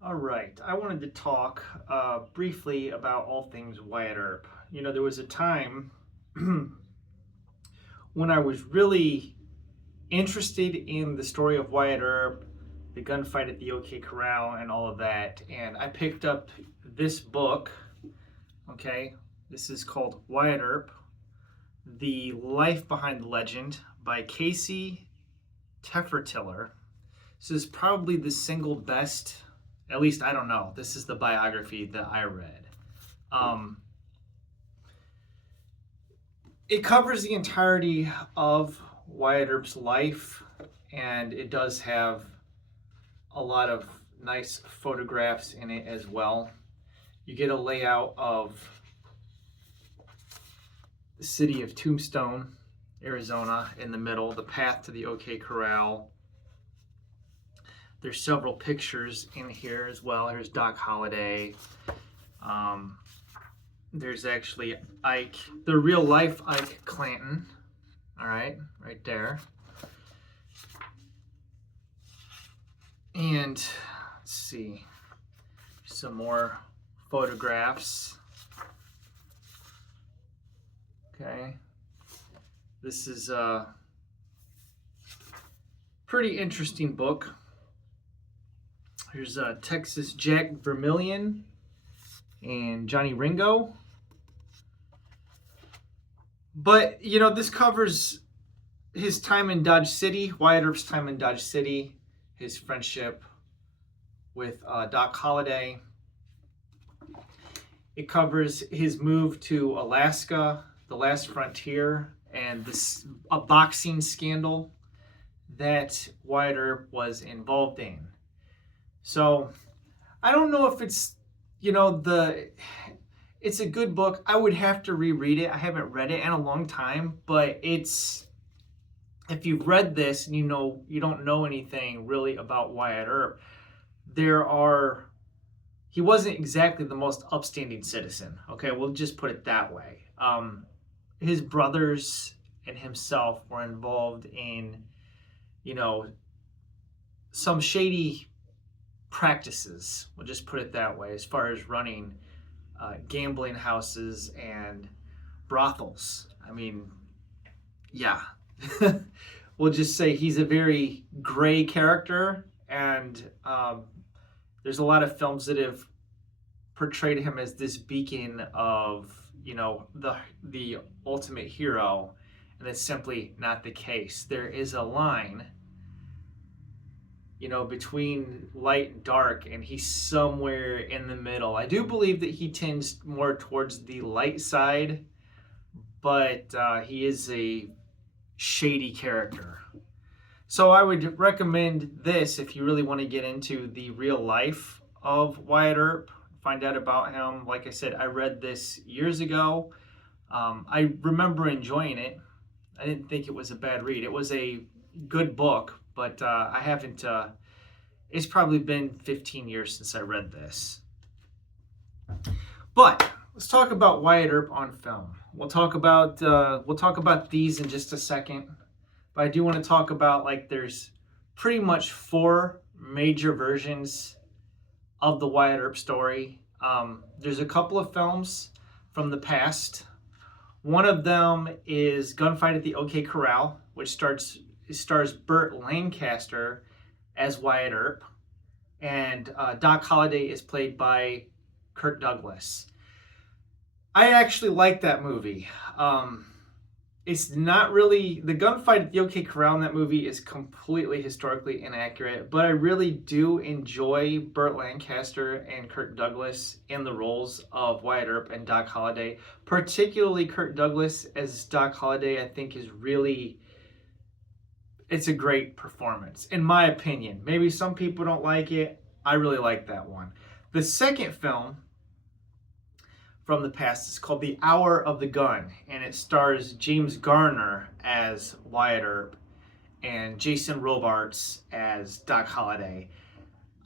All right, I wanted to talk briefly about all things Wyatt Earp. There was a time when I was really interested in the story of Wyatt Earp, the gunfight at the OK Corral, and all of that. And I picked up this book, okay? This is called Wyatt Earp, The Life Behind the Legend by Casey Teffertiller. This is probably the single best, at least I don't know. This is the biography that I read. Um, it covers the entirety of Wyatt Earp's life, and it does have a lot of nice photographs in it as well. You get a layout of the city of Tombstone, Arizona, in the middle, the path to the OK Corral. There's several pictures in here as well. Here's Doc Holliday. There's actually Ike, the real life Ike Clanton. All right there. And let's see, some more photographs. Okay. This is a pretty interesting book. Here's Texas Jack Vermillion and Johnny Ringo. But, this covers his time in Dodge City, Wyatt Earp's time in Dodge City, his friendship with Doc Holliday. It covers his move to Alaska, the last frontier, and a boxing scandal that Wyatt Earp was involved in. So I don't know if it's, it's a good book. I would have to reread it. I haven't read it in a long time, but if you've read this and you don't know anything really about Wyatt Earp, he wasn't exactly the most upstanding citizen. Okay, we'll just put it that way. His brothers and himself were involved in, some shady practices. We'll just put it that way, as far as running gambling houses and brothels. I mean, yeah. We'll just say he's a very gray character, and there's a lot of films that have portrayed him as this beacon of, the ultimate hero, and it's simply not the case. There is a line, between light and dark, and he's somewhere in the middle. I do believe that he tends more towards the light side, but he is a shady character. So I would recommend this if you really want to get into the real life of Wyatt Earp, find out about him. Like I said, I read this years ago. I remember enjoying it. I didn't think it was a bad read. It was a good book, but I haven't, it's probably been 15 years since I read this. But let's talk about Wyatt Earp on film. We'll talk about these in just a second. But I do want to talk about, there's pretty much 4 major versions of the Wyatt Earp story. There's a couple of films from the past. One of them is Gunfight at the OK Corral, which stars Burt Lancaster as Wyatt Earp, and Doc Holliday is played by Kirk Douglas. I actually like that movie. It's not really, the gunfight at the OK Corral in that movie is completely historically inaccurate, but I really do enjoy Burt Lancaster and Kirk Douglas in the roles of Wyatt Earp and Doc Holliday. Particularly Kirk Douglas as Doc Holliday, I think it's a great performance, in my opinion. Maybe some people don't like it. I really like that one. The second film from the past is called The Hour of the Gun, and it stars James Garner as Wyatt Earp and Jason Robards as Doc Holliday.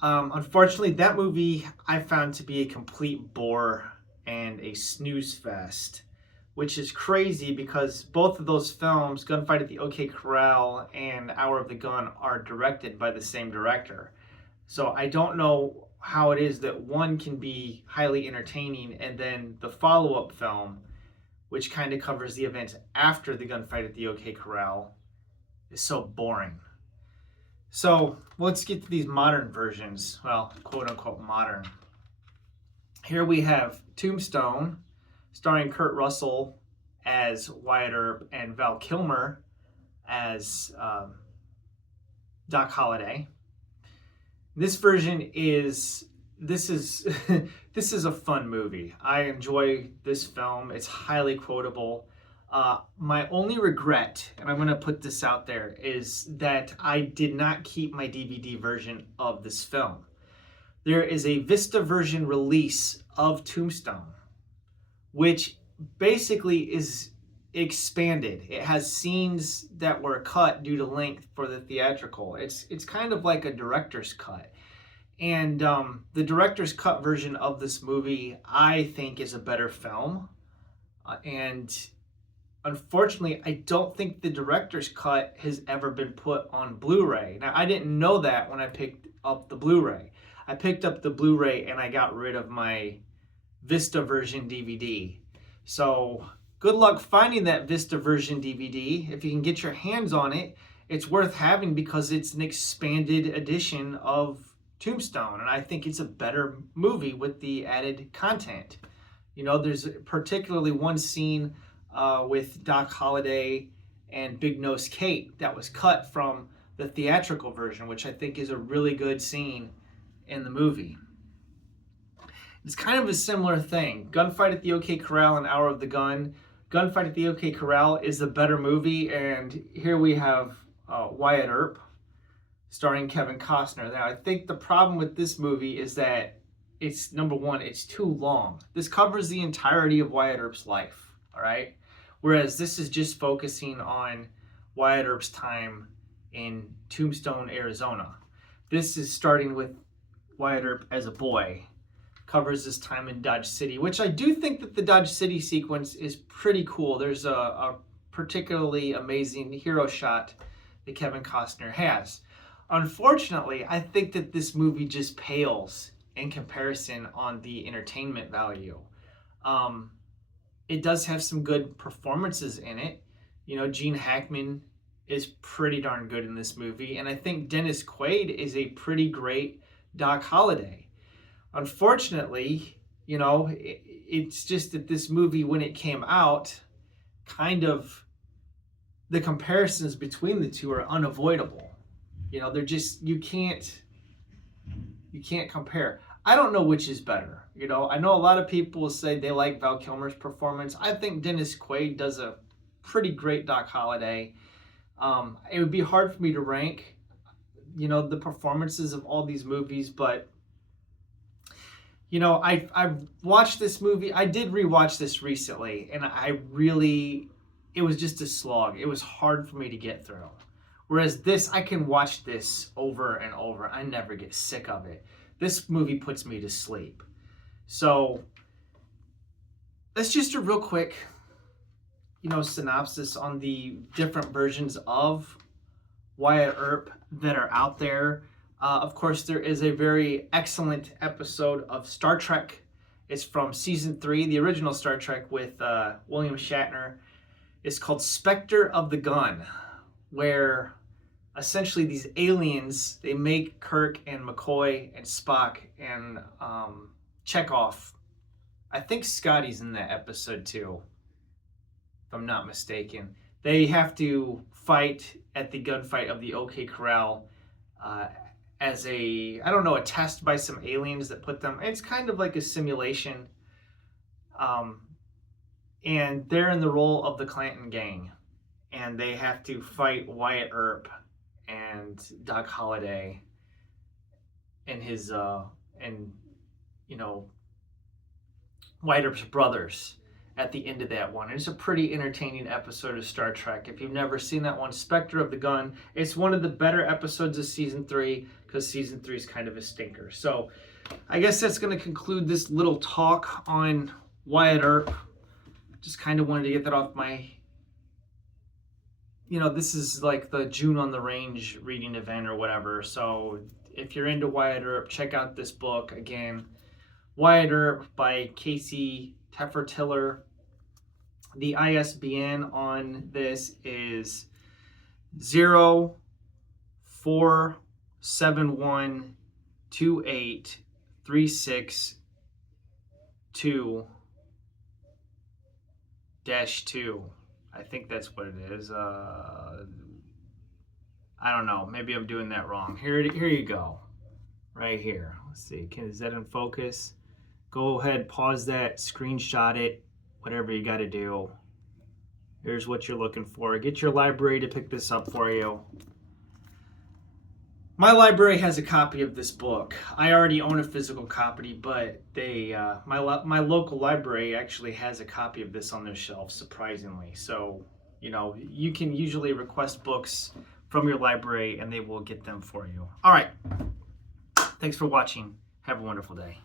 Unfortunately, that movie I found to be a complete bore and a snooze fest, which is crazy because both of those films, Gunfight at the OK Corral and Hour of the Gun, are directed by the same director. So I don't know how it is that one can be highly entertaining and then the follow-up film, which kind of covers the events after the gunfight at the OK Corral, is so boring. So let's get to these modern versions. Well, quote unquote modern. Here we have Tombstone, starring Kurt Russell as Wyatt Earp and Val Kilmer as Doc Holliday. This version is this is a fun movie. I enjoy this film. It's highly quotable. My only regret, and I'm going to put this out there, is that I did not keep my DVD version of this film. There is a Vista version release of Tombstone, which basically is expanded. It has scenes that were cut due to length for the theatrical. It's kind of like a director's cut. And the director's cut version of this movie, I think, is a better film. And unfortunately, I don't think the director's cut has ever been put on Blu-ray. Now, I didn't know that when I picked up the Blu-ray. I picked up the Blu-ray and I got rid of my Vista version DVD. So good luck finding that Vista version DVD. If you can get your hands on it, it's worth having because it's an expanded edition of Tombstone. And I think it's a better movie with the added content. You know, there's particularly one scene with Doc Holliday and Big Nose Kate that was cut from the theatrical version, which I think is a really good scene in the movie. It's kind of a similar thing. Gunfight at the OK Corral and Hour of the Gun. Gunfight at the OK Corral is a better movie, and here we have Wyatt Earp starring Kevin Costner. Now, I think the problem with this movie is that it's, number one, it's too long. This covers the entirety of Wyatt Earp's life, all right? Whereas this is just focusing on Wyatt Earp's time in Tombstone, Arizona. This is starting with Wyatt Earp as a boy, covers his time in Dodge City, which I do think that the Dodge City sequence is pretty cool. There's a particularly amazing hero shot that Kevin Costner has. Unfortunately, I think that this movie just pales in comparison on the entertainment value. It does have some good performances in it. You know, Gene Hackman is pretty darn good in this movie, and I think Dennis Quaid is a pretty great Doc Holliday. Unfortunately, you know, it's just that this movie, when it came out, kind of, the comparisons between the two are unavoidable. You know, they're just, you can't compare. I don't know which is better. You know, I know a lot of people say they like Val Kilmer's performance. I think Dennis Quaid does a pretty great Doc Holliday. It would be hard for me to rank, you know, the performances of all these movies, but you know, I've watched this movie. I did rewatch this recently, and it was just a slog. It was hard for me to get through. Whereas this, I can watch this over and over. I never get sick of it. This movie puts me to sleep. So that's just a real quick, you know, synopsis on the different versions of Wyatt Earp that are out there. Of course, there is a very excellent episode of Star Trek. It's from season 3, the original Star Trek with William Shatner. It's called Spectre of the Gun, where essentially these aliens, they make Kirk and McCoy and Spock and Chekhov. I think Scotty's in that episode too, if I'm not mistaken. They have to fight at the gunfight of the OK Corral as a test by some aliens that put them, it's kind of like a simulation. And they're in the role of the Clanton gang, and they have to fight Wyatt Earp and Doc Holliday and his Wyatt Earp's brothers at the end of that one. It's a pretty entertaining episode of Star Trek. If you've never seen that one, Spectre of the Gun, it's one of the better episodes of season 3 because season 3 is kind of a stinker. So I guess that's going to conclude this little talk on Wyatt Earp. Just kind of wanted to get that off my, you know, this is like the June on the Range reading event or whatever. So if you're into Wyatt Earp, check out this book. Again, Wyatt Earp by Casey Teffertiller. The ISBN on this is 04712836 2. I think that's what it is. I don't know. Maybe I'm doing that wrong. Here you go. Right here. Let's see. Is that in focus? Go ahead, pause that, screenshot it, whatever you got to do. Here's what you're looking for. Get your library to pick this up for you. My library has a copy of this book. I already own a physical copy, but my local library actually has a copy of this on their shelf, surprisingly. So, you can usually request books from your library and they will get them for you. All right. Thanks for watching. Have a wonderful day.